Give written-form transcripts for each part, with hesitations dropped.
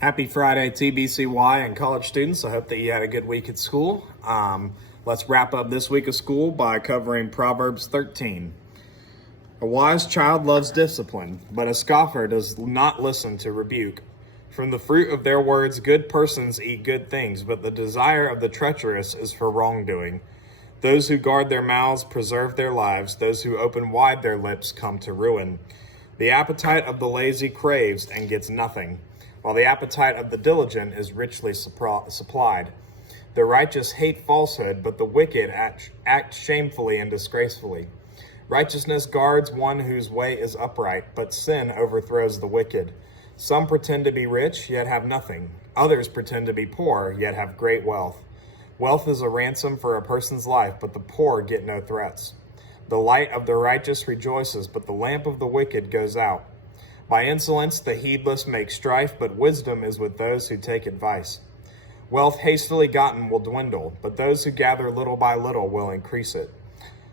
Happy Friday, TBCY and college students. I hope that you had a good week at school. Let's wrap up this week of school by covering Proverbs 13. A wise child loves discipline, but a scoffer does not listen to rebuke. From the fruit of their words, good persons eat good things, but the desire of the treacherous is for wrongdoing. Those who guard their mouths preserve their lives. Those who open wide their lips come to ruin. The appetite of the lazy craves and gets nothing, while the appetite of the diligent is richly supplied. The righteous hate falsehood, but the wicked act shamefully and disgracefully. Righteousness guards one whose way is upright, but sin overthrows the wicked. Some pretend to be rich, yet have nothing. Others pretend to be poor, yet have great wealth. Wealth is a ransom for a person's life, but the poor get no threats. The light of the righteous rejoices, but the lamp of the wicked goes out. By insolence the heedless make strife, but wisdom is with those who take advice. Wealth hastily gotten will dwindle, but those who gather little by little will increase it.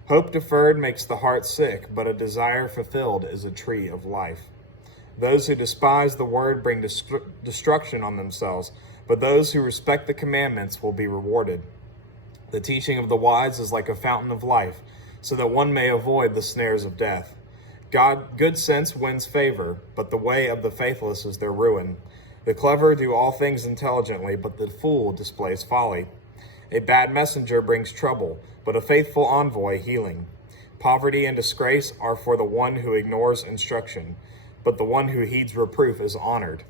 Hope deferred makes the heart sick, but a desire fulfilled is a tree of life. Those who despise the word bring destruction on themselves, but those who respect the commandments will be rewarded. The teaching of the wise is like a fountain of life, so that one may avoid the snares of death. Good sense wins favor, but the way of the faithless is their ruin. The clever do all things intelligently, but the fool displays folly. A bad messenger brings trouble, but a faithful envoy healing. Poverty and disgrace are for the one who ignores instruction, but the one who heeds reproof is honored.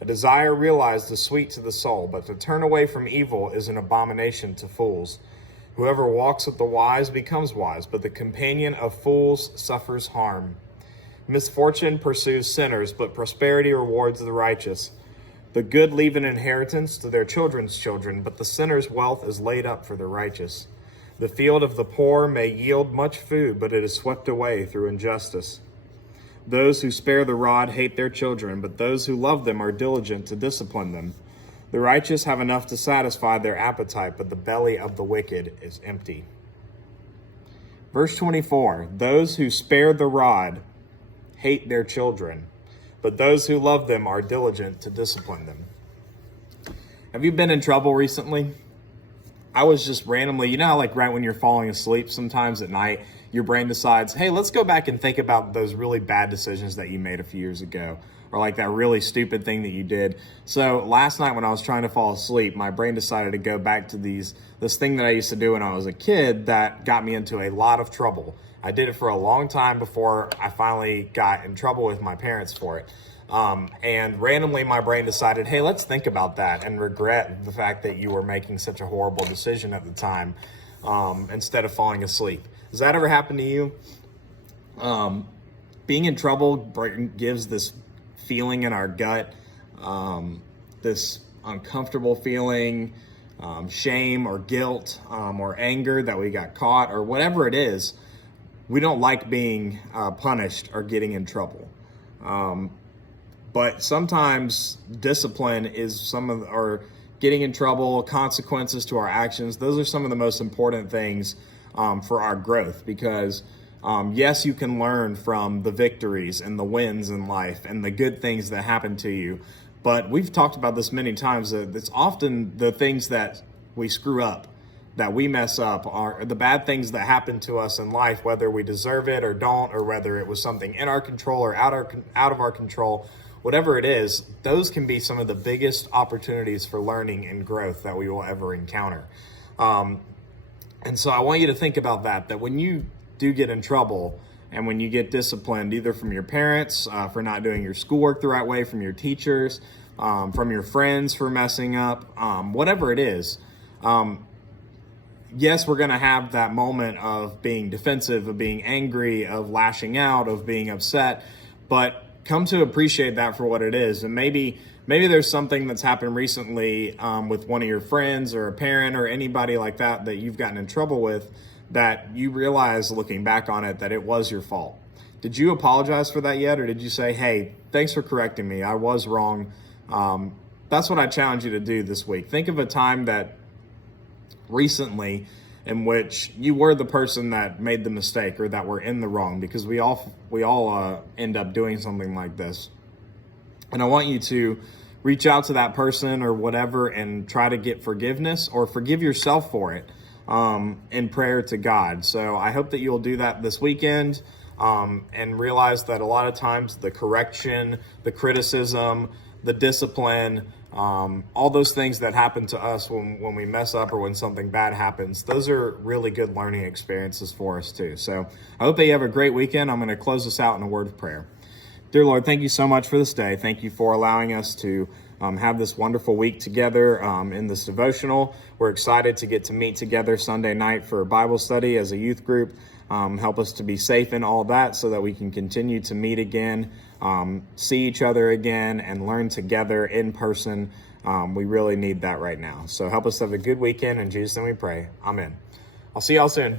A desire realized is sweet to the soul, but to turn away from evil is an abomination to fools. Whoever walks with the wise becomes wise, but the companion of fools suffers harm. Misfortune pursues sinners, but prosperity rewards the righteous. The good leave an inheritance to their children's children, but the sinner's wealth is laid up for the righteous. The field of the poor may yield much food, but it is swept away through injustice. Those who spare the rod hate their children, but those who love them are diligent to discipline them. The righteous have enough to satisfy their appetite, but the belly of the wicked is empty. Verse 24, those who spare the rod hate their children, but those who love them are diligent to discipline them. Have you been in trouble recently? I was just randomly, you know how like right when you're falling asleep sometimes at night, your brain decides, hey, let's go back and think about those really bad decisions that you made a few years ago, or like that really stupid thing that you did. So last night when I was trying to fall asleep, my brain decided to go back to this thing that I used to do when I was a kid that got me into a lot of trouble. I did it for a long time before I finally got in trouble with my parents for it. And randomly my brain decided, hey, let's think about that and regret the fact that you were making such a horrible decision at the time, instead of falling asleep. Does that ever happen to you? Being in trouble gives this feeling in our gut, this uncomfortable feeling, shame or guilt, or anger that we got caught or whatever it is. We don't like being punished or getting in trouble. But sometimes discipline is or getting in trouble, consequences to our actions. Those are some of the most important things for our growth, because yes, you can learn from the victories and the wins in life and the good things that happen to you. But we've talked about this many times, that it's often the things that we screw up, that we mess up, are the bad things that happen to us in life, whether we deserve it or don't, or whether it was something in our control or out of our control. Whatever it is, those can be some of the biggest opportunities for learning and growth that we will ever encounter. And so I want you to think about that when you do get in trouble and when you get disciplined, either from your parents for not doing your schoolwork the right way, from your teachers, from your friends for messing up, whatever it is, yes, we're going to have that moment of being defensive, of being angry, of lashing out, of being upset, but come to appreciate that for what it is. And maybe there's something that's happened recently with one of your friends or a parent or anybody like that you've gotten in trouble with, that you realize looking back on it that it was your fault. Did you apologize for that yet? Or did you say, hey, thanks for correcting me, I was wrong? That's what I challenge you to do this week. Think of a time that recently in which you were the person that made the mistake or that were in the wrong, because we all end up doing something like this. And I want you to reach out to that person or whatever and try to get forgiveness or forgive yourself for it in prayer to God. So I hope that you'll do that this weekend and realize that a lot of times the correction, the criticism, the discipline, all those things that happen to us when we mess up or when something bad happens, those are really good learning experiences for us too. So I hope that you have a great weekend. I'm going to close this out in a word of prayer. Dear Lord, thank you so much for this day. Thank you for allowing us to have this wonderful week together in this devotional. We're excited to get to meet together Sunday night for a Bible study as a youth group. Help us to be safe in all that so that we can continue to meet again, see each other again, and learn together in person. We really need that right now. So help us have a good weekend. In Jesus' name we pray. Amen. I'll see y'all soon.